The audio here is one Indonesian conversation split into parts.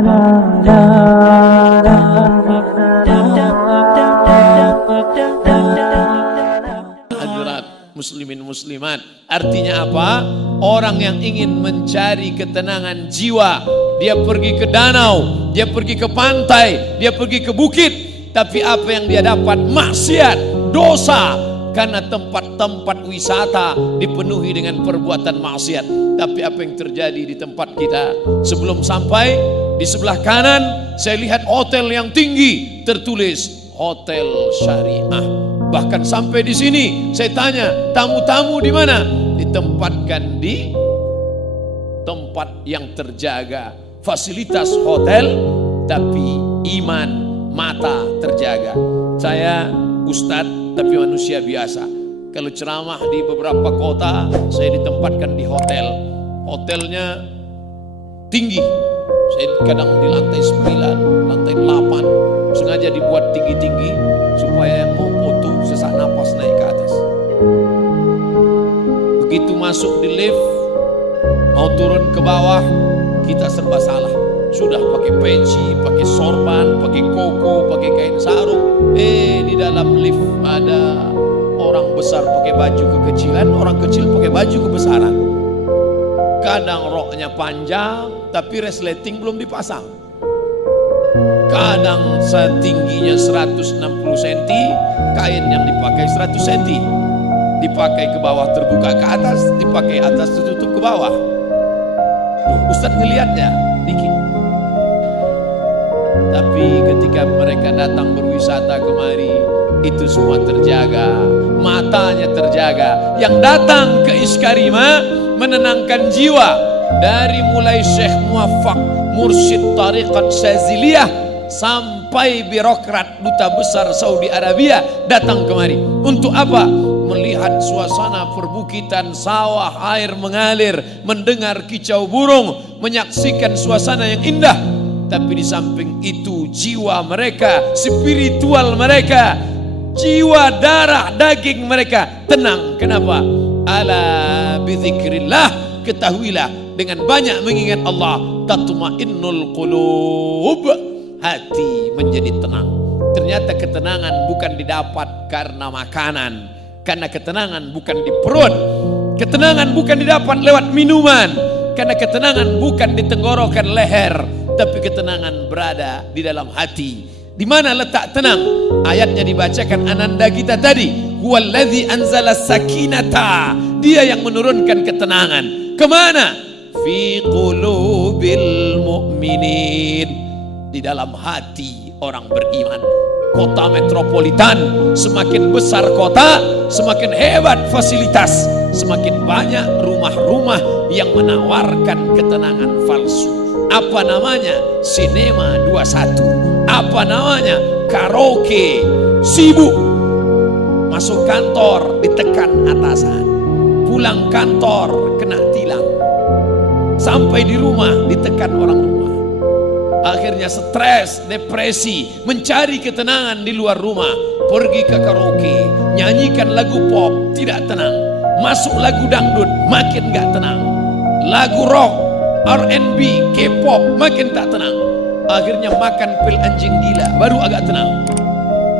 Hadirat muslimin muslimat, artinya apa? Orang yang ingin mencari ketenangan jiwa, dia pergi ke danau, dia pergi ke pantai, dia pergi ke bukit, tapi apa yang dia dapat? Maksiat, dosa. Karena tempat-tempat wisata dipenuhi dengan perbuatan maksiat. Tapi apa yang terjadi di tempat kita? Sebelum sampai di sebelah kanan, saya lihat hotel yang tinggi, tertulis hotel syariah. Bahkan sampai di sini saya tanya, tamu-tamu di mana? Ditempatkan di tempat yang terjaga, fasilitas hotel, tapi iman mata terjaga. Saya ustadz tapi manusia biasa. Kalau ceramah di beberapa kota, saya ditempatkan di hotel. Hotelnya tinggi. Saya kadang di lantai 9, lantai 8. Sengaja dibuat tinggi-tinggi supaya yang mau foto sesak napas naik ke atas. Begitu masuk di lift, mau turun ke bawah, kita serba salah. Sudah pakai peci, pakai sorban, pakai koko, pakai kain sarung. Di dalam lift ada orang besar pakai baju kekecilan, orang kecil pakai baju kebesaran. Kadang roknya panjang, tapi resleting belum dipasang. Kadang setingginya 160 cm, kain yang dipakai 100 cm. Dipakai ke bawah terbuka ke atas, dipakai atas tertutup ke bawah. Ustadz ngelihatnya dikit. Tapi ketika mereka datang berwisata kemari, itu semua terjaga, matanya terjaga. Yang datang ke Iskarima menenangkan jiwa, dari mulai Syekh Muwaffaq, mursyid tariqat Syaziliyah, sampai birokrat duta besar Saudi Arabia datang kemari. Untuk apa? Melihat suasana perbukitan, sawah, air mengalir, mendengar kicau burung, menyaksikan suasana yang indah. Tapi di samping itu jiwa mereka, spiritual mereka, jiwa darah daging mereka tenang. Kenapa? Ala bizikrillah, ketahuilah dengan banyak mengingat Allah tatma'innul qulub, hati menjadi tenang. Ternyata ketenangan bukan didapat karena makanan, karena ketenangan bukan di perut, ketenangan bukan didapat lewat minuman, karena ketenangan bukan di tenggorokan leher, tapi ketenangan berada di dalam hati. Di mana letak tenang? Ayatnya dibacakan ananda kita tadi. Huwallazi anzala sakinata. Dia yang menurunkan ketenangan. Kemana? Fi qulubil mu'minin. Di dalam hati orang beriman. Kota metropolitan, semakin besar kota, semakin hebat fasilitas, semakin banyak rumah-rumah yang menawarkan ketenangan palsu. Apa namanya? Sinema 21. Apa namanya? Karaoke. Sibuk. Masuk kantor ditekan atasan, pulang kantor kena tilang, sampai di rumah ditekan orang rumah. Akhirnya stres, depresi, mencari ketenangan di luar rumah. Pergi ke karaoke, nyanyikan lagu pop, tidak tenang. Masuk lagu dangdut, makin gak tenang. Lagu rock, R&B, K-pop, makin tak tenang. Akhirnya makan pil anjing gila, baru agak tenang.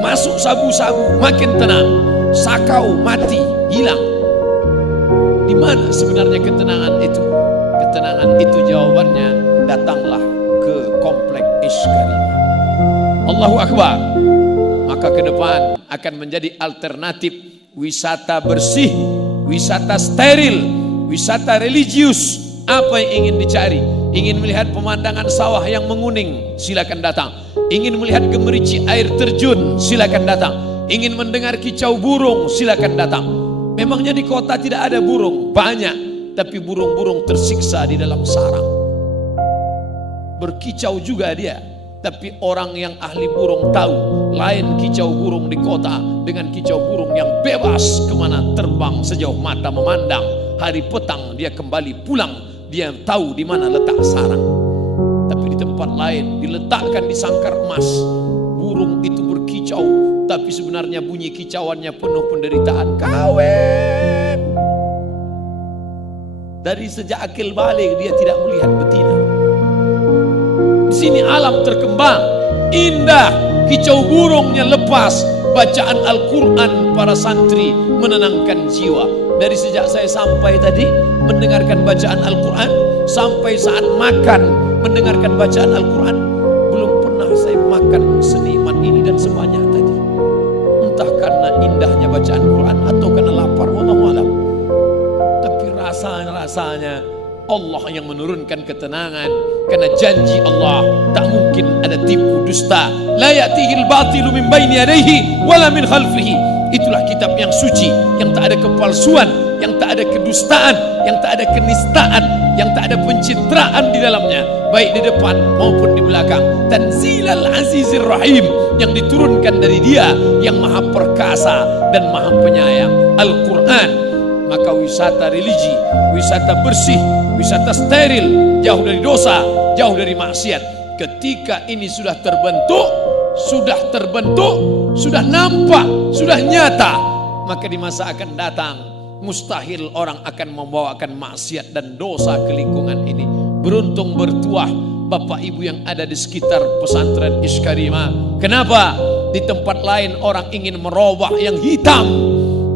Masuk sabu-sabu, makin tenang. Sakau, mati, hilang. Di mana sebenarnya ketenangan itu? Ketenangan itu jawabannya, datanglah ke komplek Iskarima. Allahu Akbar. Maka ke depan akan menjadi alternatif wisata bersih, wisata steril, wisata religius. Apa yang ingin dicari? Ingin melihat pemandangan sawah yang menguning, silakan datang. Ingin melihat gemericik air terjun, silakan datang. Ingin mendengar kicau burung, silakan datang. Memangnya di kota tidak ada burung? Banyak, tapi burung-burung tersiksa di dalam sarang. Berkicau juga dia, tapi orang yang ahli burung tahu, lain kicau burung di kota dengan kicau burung yang bebas kemana terbang sejauh mata memandang. Hari petang dia kembali pulang, dia tahu di mana letak sarang. Tapi di tempat lain diletakkan di sangkar emas. Burung itu berkicau, tapi sebenarnya bunyi kicauannya penuh penderitaan. Kawin. Dari sejak akil balik dia tidak melihat betina. Di sini alam terkembang, indah, kicau burungnya lepas, bacaan Al-Quran para santri menenangkan jiwa. Dari sejak saya sampai tadi mendengarkan bacaan Al-Quran, sampai saat makan mendengarkan bacaan Al-Quran, belum pernah saya makan senikmat ini dan sebanyak tadi. Entah karena indahnya bacaan Quran atau karena lapar, wallahu alam. Tapi rasanya Allah yang menurunkan ketenangan, karena janji Allah tak mungkin ada tipu dusta. La ya'tihil batilu min baini yadayhi wala min khalfihi. Itulah kitab yang suci, yang tak ada kepalsuan, yang tak ada kedustaan, yang tak ada kenistaan, yang tak ada pencitraan di dalamnya, baik di depan maupun di belakang. Tanzilal Azizir Rahim, yang diturunkan dari Dia yang Maha Perkasa dan Maha Penyayang, Al-Quran. Maka wisata religi, wisata bersih, wisata steril, jauh dari dosa, jauh dari maksiat. Ketika ini sudah terbentuk, sudah nampak, sudah nyata, maka di masa akan datang mustahil orang akan membawakan maksiat dan dosa ke lingkungan ini. Beruntung bertuah Bapak Ibu yang ada di sekitar pesantren Iskarima. Kenapa? Di tempat lain orang ingin merubah yang hitam,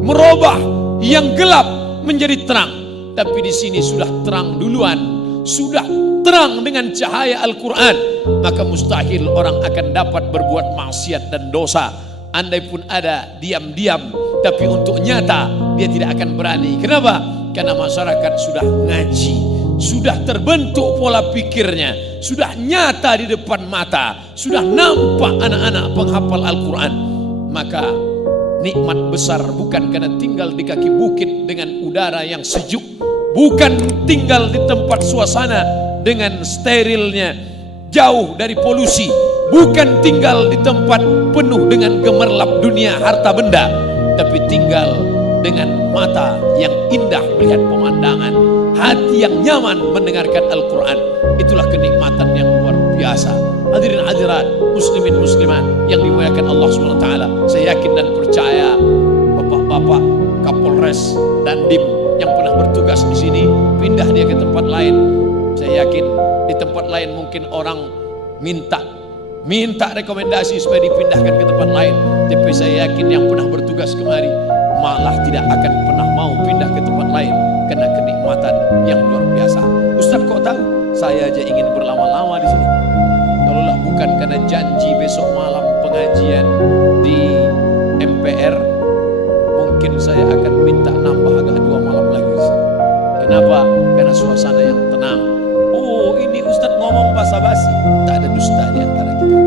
merubah yang gelap menjadi terang, tapi di sini sudah terang duluan, sudah terang dengan cahaya Al-Quran. Maka mustahil orang akan dapat berbuat maksiat dan dosa. Andai pun ada diam-diam, tapi untuk nyata dia tidak akan berani. Kenapa? Karena masyarakat sudah ngaji, sudah terbentuk pola pikirnya, sudah nyata di depan mata, sudah nampak anak-anak penghafal Al-Quran. Maka nikmat besar bukan karena tinggal di kaki bukit dengan udara yang sejuk, bukan tinggal di tempat suasana dengan sterilnya, jauh dari polusi, bukan tinggal di tempat penuh dengan gemerlap dunia harta benda, tapi tinggal dengan mata yang indah melihat pemandangan, hati yang nyaman mendengarkan Al-Quran. Itulah kenikmatan yang luar biasa. Hadirin hadirat, muslimin muslimat yang dimuliakan Allah SWT. Saya yakin dan percaya bapak-bapak Kapolres dan Dim yang pernah bertugas di sini pindah dia ke tempat lain. Saya yakin di tempat lain mungkin orang minta rekomendasi supaya dipindahkan ke tempat lain, tapi saya yakin yang pernah bertugas kemari malah tidak akan pernah mau pindah ke tempat lain karena kenikmatan yang luar biasa. Ustaz, kok tahu? Saya aja ingin berlama-lama di sini. Kalaulah bukan karena janji besok malam pengajian di MPR, mungkin saya akan minta nambah agak 2 malam lagi. Kenapa? Karena suasana yang tenang. Oh, ini Ustaz ngomong basa-basi, tak ada dusta di antara kita.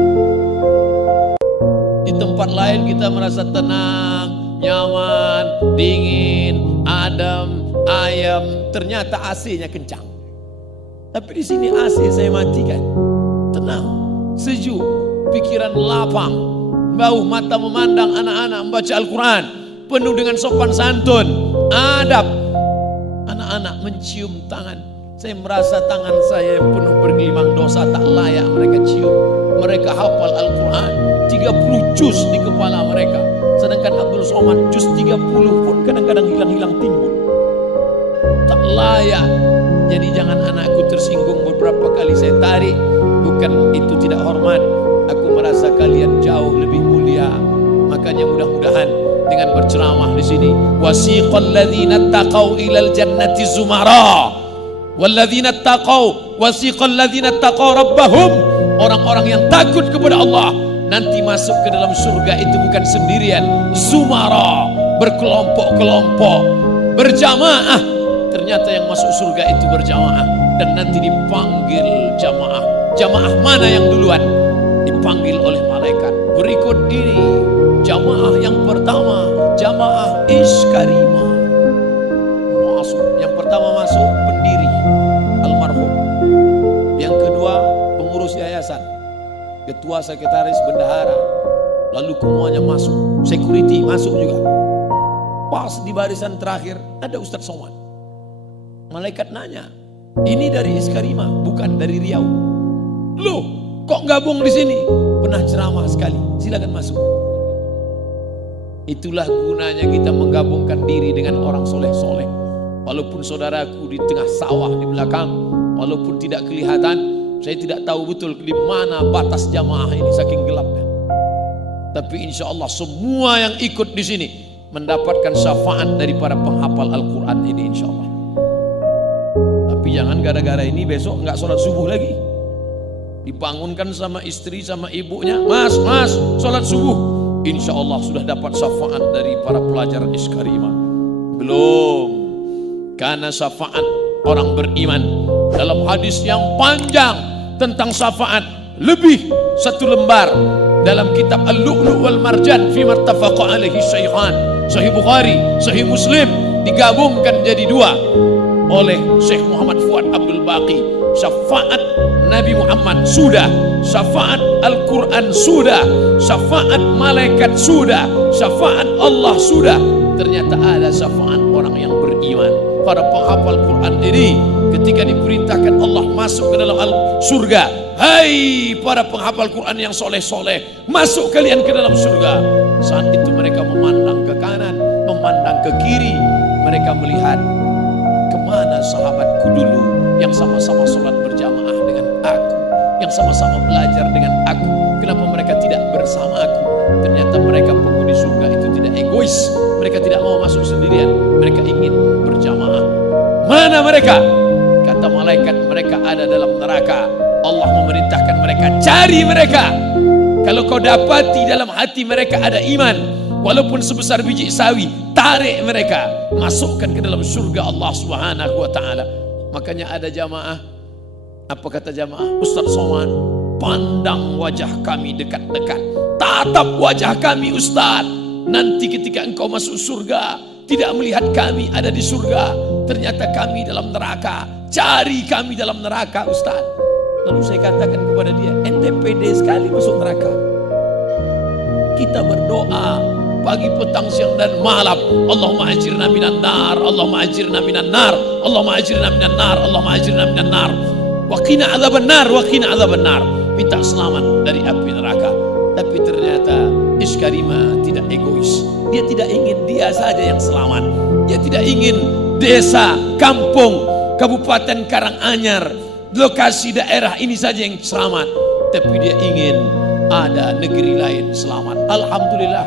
Di tempat lain kita merasa tenang, nyaman, dingin, adem, ayam. Ternyata AC-nya kencang. Tapi di sini AC saya matikan. Tenang, sejuk, pikiran lapang, bau mata memandang anak-anak membaca Al-Quran, penuh dengan sopan santun, adab. Anak-anak mencium tangan. Saya merasa tangan saya yang penuh bergelimang dosa tak layak mereka cium. Mereka hafal Al-Quran 30 juz di kepala mereka. Sedangkan Abdul Somad juz 30 pun kadang-kadang hilang-hilang timbul. Tak layak. Jadi jangan anakku tersinggung beberapa kali saya tarik. Bukan itu tidak hormat. Aku merasa kalian jauh lebih mulia. Makanya mudah-mudahan dengan berceramah di sini, wasiqal ladzina taqau ilal jannati zumara walladzina taqau wasiqal ladzina taqau rabbahum. Orang-orang yang takut kepada Allah nanti masuk ke dalam surga itu bukan sendirian, zumara, berkelompok-kelompok, berjamaah. Ternyata yang masuk surga itu berjamaah, dan nanti dipanggil jamaah. Jamaah mana yang duluan? Dipanggil oleh malaikat. Berikut ini jamaah yang pertama, jamaah Iskarima. Masuk. Yang pertama masuk pendiri almarhum. Yang kedua pengurus yayasan, ketua, sekretaris, bendahara. Lalu semuanya masuk. Security masuk juga. Pas di barisan terakhir ada Ustadz Somad. Malaikat nanya, ini dari Iskarima, bukan dari Riau. Loh, kok gabung di sini? Pernah ceramah sekali, silakan masuk. Itulah gunanya kita menggabungkan diri dengan orang soleh-soleh. Walaupun saudaraku di tengah sawah di belakang, walaupun tidak kelihatan, Saya tidak tahu betul di mana batas jamaah ini saking gelapnya. Tapi insya Allah semua yang ikut di sini mendapatkan syafaat dari para penghafal Al-Quran ini insya Allah. Tapi jangan gara-gara ini besok nggak sholat subuh lagi. Dibangunkan sama istri sama ibunya, mas sholat subuh. Insya Allah sudah dapat syafaat dari para pelajar Iskarima. Belum. Karena syafaat orang beriman dalam hadis yang panjang tentang syafaat lebih 1 lembar dalam kitab Al-Lu'lu' wal Marjan fi mattafaqa alaihi Syaikhan, Sahih Bukhari, Sahih Muslim, digabungkan jadi 2 oleh Syekh Muhammad Fuad Abdul Baqi. Syafaat Nabi Muhammad sudah, syafaat Al-Quran sudah, syafaat malaikat sudah, syafaat Allah sudah. Ternyata ada syafaat orang yang beriman. Para penghafal Quran ini ketika diperintahkan Allah masuk ke dalam surga, hai para penghafal Quran yang soleh-soleh, masuk kalian ke dalam surga. Saat itu mereka memandang ke kanan, memandang ke kiri, mereka melihat kemana sahabatku dulu yang sama-sama sholat berjamaah dengan aku, yang sama-sama belajar dengan aku, kenapa mereka tidak bersama aku? Ternyata mereka penghuni surga itu tidak egois, mereka tidak mau masuk sendirian, mereka ingin berjamaah. Mana mereka? Kata malaikat, mereka ada dalam neraka. Allah memerintahkan mereka, cari mereka. Kalau kau dapati dalam hati mereka ada iman, walaupun sebesar biji sawi, tarik mereka, masukkan ke dalam surga Allah Subhanahu wa ta'ala. Makanya ada jamaah, apa kata jamaah? Ustaz Somad, pandang wajah kami dekat-dekat, tatap wajah kami Ustaz. Nanti ketika engkau masuk surga, tidak melihat kami ada di surga, ternyata kami dalam neraka. Cari kami dalam neraka Ustaz. Lalu saya katakan kepada dia, ente pede sekali masuk neraka. Kita berdoa pagi, petang, siang dan malam, Allahumma ajirna minan nar, Allahumma ajirna minan nar, Allahumma ajirna minan nar, Allahumma ajirna minan nar, wa qina adzaban nar, wa qina adzaban nar. Minta selamat dari api neraka. Tapi ternyata Iskarima tidak egois. Dia tidak ingin dia saja yang selamat. Dia tidak ingin desa, kampung, kabupaten Karanganyar, lokasi daerah ini saja yang selamat. Tapi dia ingin ada negeri lain selamat. Alhamdulillah,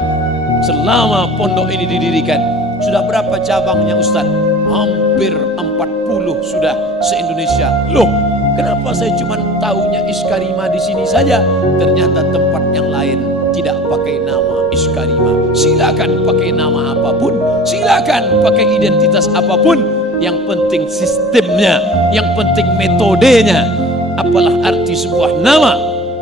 selama pondok ini didirikan, sudah berapa cabangnya Ustaz? Hampir 40 sudah se-Indonesia. Loh, kenapa saya cuma tahunya Iskarima di sini saja? Ternyata tempat yang lain tidak pakai nama Iskarima. Silakan pakai nama apapun, silakan pakai identitas apapun, yang penting sistemnya, yang penting metodenya. Apalah arti sebuah nama?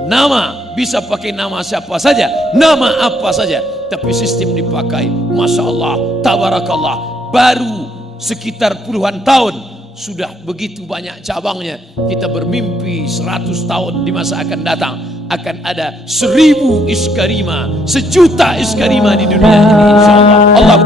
Nama bisa pakai nama siapa saja, nama apa saja, tapi sistem dipakai, Masya Allah, Tabarakallah. Baru sekitar puluhan tahun sudah begitu banyak cabangnya. Kita bermimpi 100 tahun di masa akan datang akan ada 1000 Iskarima, 1 juta Iskarima di dunia ini, insya Allah.